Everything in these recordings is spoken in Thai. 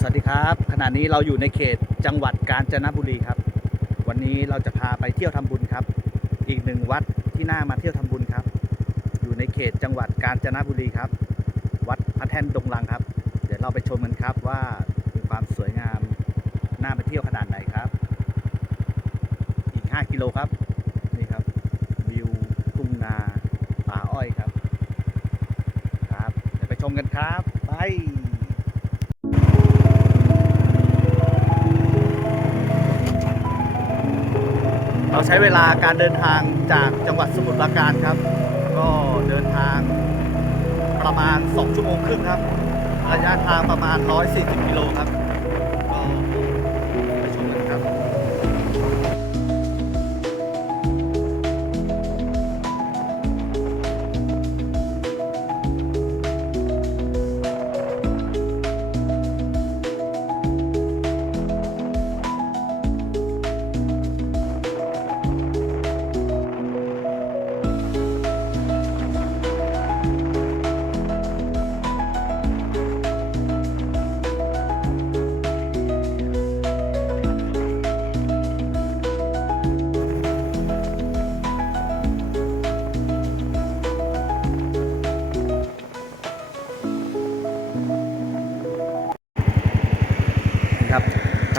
สวัสดีครับขณะนี้เราอยู่ในเขตจังหวัดกาญจนบุรีครับ วันนี้เราจะพาไปเที่ยวทำบุญครับ อีกหนึ่งวัดที่น่ามาเที่ยวทำบุญครับ อยู่ในเขตจังหวัดกาญจนบุรีครับ วัดพระแท่นดงลังครับ เดี๋ยวเราไปชมกันครับว่ามีความสวยงามน่าไปเที่ยวขนาดไหนครับ อีก 5 กิโลครับนี่ครับวิวทุ่งนาป่าอ้อยครับครับเดี๋ยวไปชมกันครับไป เราใช้เวลาการเดินทางจากจังหวัดสมุทรปราการครับ ก็เดินทางประมาณ 2 ชั่วโมงครึ่งครับ ระยะทางประมาณ 140 กิโลครับ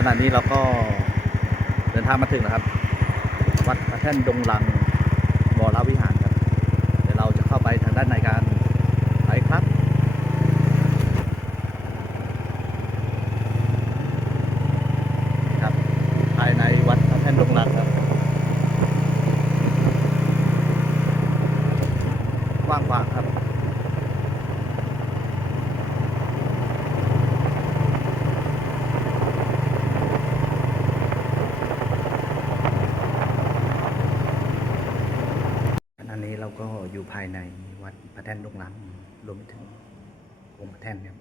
ณะนี้เราก็เดินทางมาถึงแล้วครับ วัดพระแท่นดงลังบอรวิหารครับ เดี๋ยวเราจะเข้าไปทางด้านในกันไปครับ ครับ ภายในวัดพระแท่นดงลังครับกว้างขวางครับ ขณะนี้เราก็อยู่ ภายในวัดพระแท่นดงลังรวมไปถึงองค์พระแท่นเนี่ย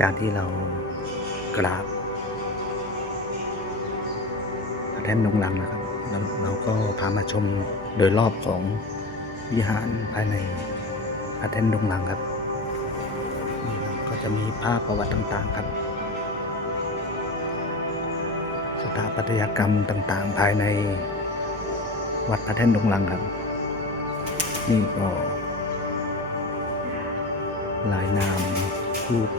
จากที่เรากราบพระแท่นดงลังนะครับแล้วเราก็พามาชมโดยรอบของวิหารภายในพระแท่นดงลังครับ ก็จะมีภาพประวัติต่างๆครับ สถาปัตยกรรมต่างๆ ภายในวัดพระแท่นดงลังครับ นี่ก็ลายนามรูป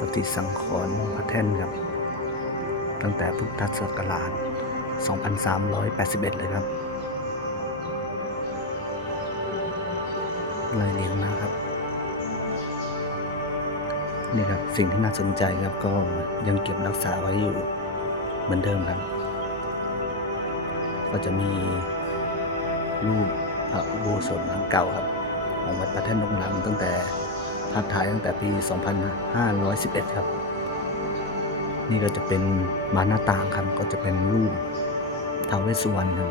ปฏิสังขรณ์พระแท่นครับตั้งแต่พุทธศักราช 2381 เลยครับลายเลียงนะครับนี่ครับสิ่งที่น่าสนใจครับก็ยังเก็บรักษาไว้อยู่เหมือนเดิมครับ ก็จะมีรูปพระอุโบสถหลังเก่าครับของวัดพระแท่นดงหลังตั้งแต่ ภาพถ่ายตั้งแต่ปี 2511 ครับ นี่ก็จะเป็นบานหน้าต่างครับ ก็จะเป็นรูปทาวเวสุวรรณครับ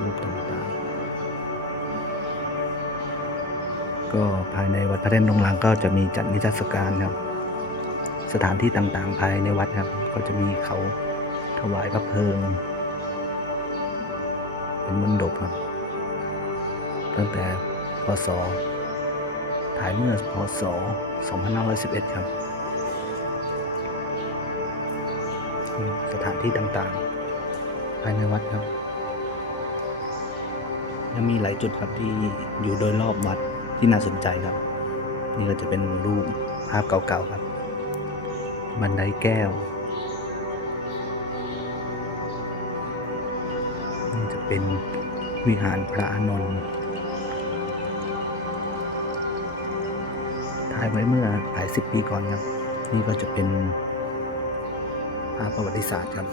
รูปต่างๆ ก็ภายในวัดพระแท่นดงหลังก็จะมีจัดนิทรรศการครับ สถานที่ต่างๆ ภายในวัดครับ ก็จะมีเขาถวายพระเพลิง เป็นมณฑปครับ ตั้งแต่พศ ถ่ายเมื่อพศ 2511 ครับ สถานที่ต่างๆ ภายในวัดครับ ยังมีหลายจุดครับที่อยู่โดยรอบวัดที่น่าสนใจครับ นี่ก็จะเป็นรูปภาพเก่าๆครับ บันไดแก้ว นี่จะเป็นวิหารพระอนนท์ายไว้เมื่อหลายสิบปีก่อนครับ นี่ก็จะเป็นภาพประวัติศาสตร์ครับ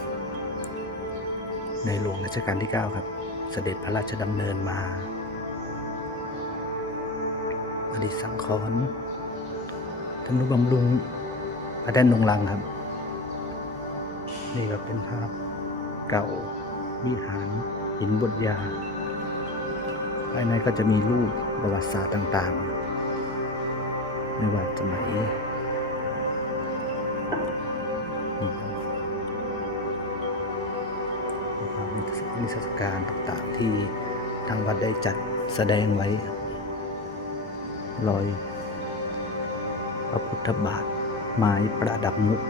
ในหลวงรัชกาลที่ 9 ครับ เสด็จพระราชดำเนินมาอดีตสังขรณ์ธนุบำรุงพระแดนนงลังครับ นี่ก็เป็นภาพเก่าวิหารหินบทยาภายในก็จะมีรูปประวัติศาสตร์ต่างๆ ไม่ว่าสมัยนี่ครับภาพนิทรรศการต่างๆที่ทางวัดได้จัดแสดงไว้ รอยพระพุทธบาทไม้ประดับมุก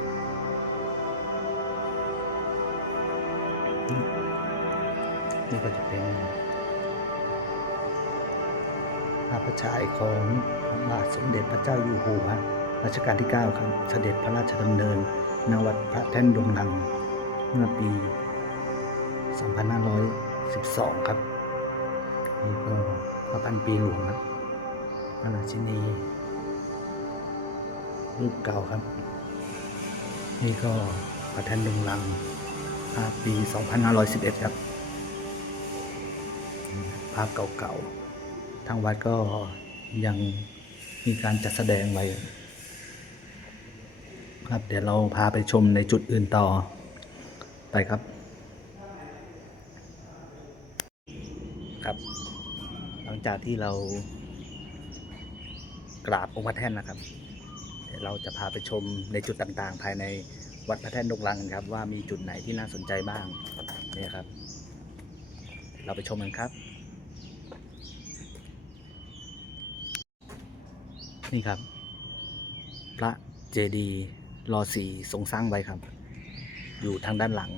นี่ก็จะเป็นภาพพระฉายของ บาทสมเด็จพระเจ้าอยู่หัวรัชกาลที่ 9 ครับ เสด็จพระราชดำเนินณวัดพระแท่นดงลัง เมื่อปี 2512 ครับ นี่ก็พระพันปีหลวงครับพระราชินีรูปเก่าครับ นี่ก็พระแท่นดงลังปี 2511 ครับภาพเก่าๆ ทางวัดก็ยัง มีการจัดแสดงไว้ ครับ เดี๋ยวเราพาไปชมในจุดอื่นต่อ ไปครับ ครับ หลังจากที่เรากราบองค์พระแท่นนะครับ เดี๋ยวเราจะพาไปชมในจุดต่างๆ ภายในวัดพระแท่นดงลังกันครับ ว่ามีจุดไหนที่น่าสนใจบ้างเนี่ยครับ เราไปชมกันครับ นี่ครับ พระเจดีย์รอสีทรงสร้างไว้ครับ อยู่ทางด้านหลัง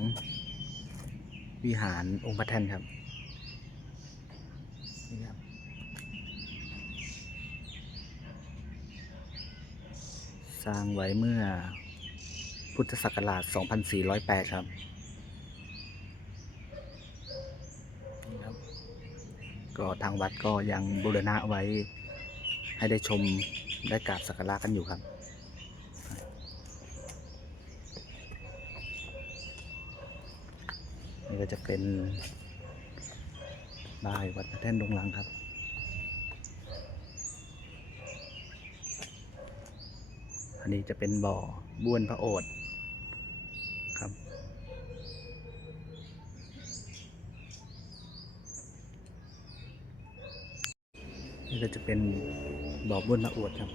วิหารองค์พระแท่นครับนี่ครับสร้างไว้เมื่อพุทธศักราช 2408 ครับนี่ครับก็ทางวัดก็ยังบูรณะไว้ ให้ได้ชมได้กราบสักการะกันอยู่ครับนี่ก็จะเป็นบ้ายวัดพระแท่นดงหลังครับอันนี้จะเป็นบ่อบ้วนพระโอษฐ์ครับ นี่ก็จะเป็นบ่อบ้วนพระอษฐ์ครับ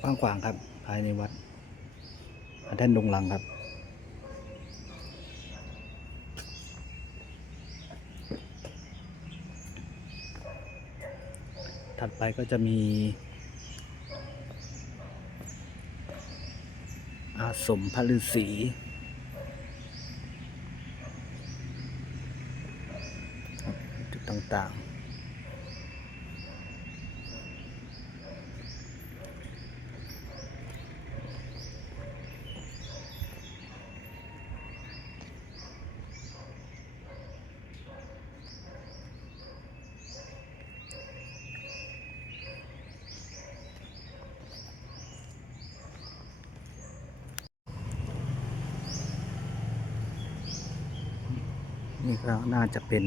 กว้างขวางครับ ภายในวัดพระแท่นดงหลังครับถัดไปก็จะมี อา สมพระฤาษีจุดต่าง นี่ก็น่าจะเป็น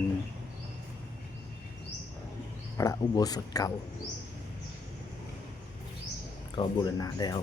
พระอุโบสถเก่า ก็บูรณะแล้ว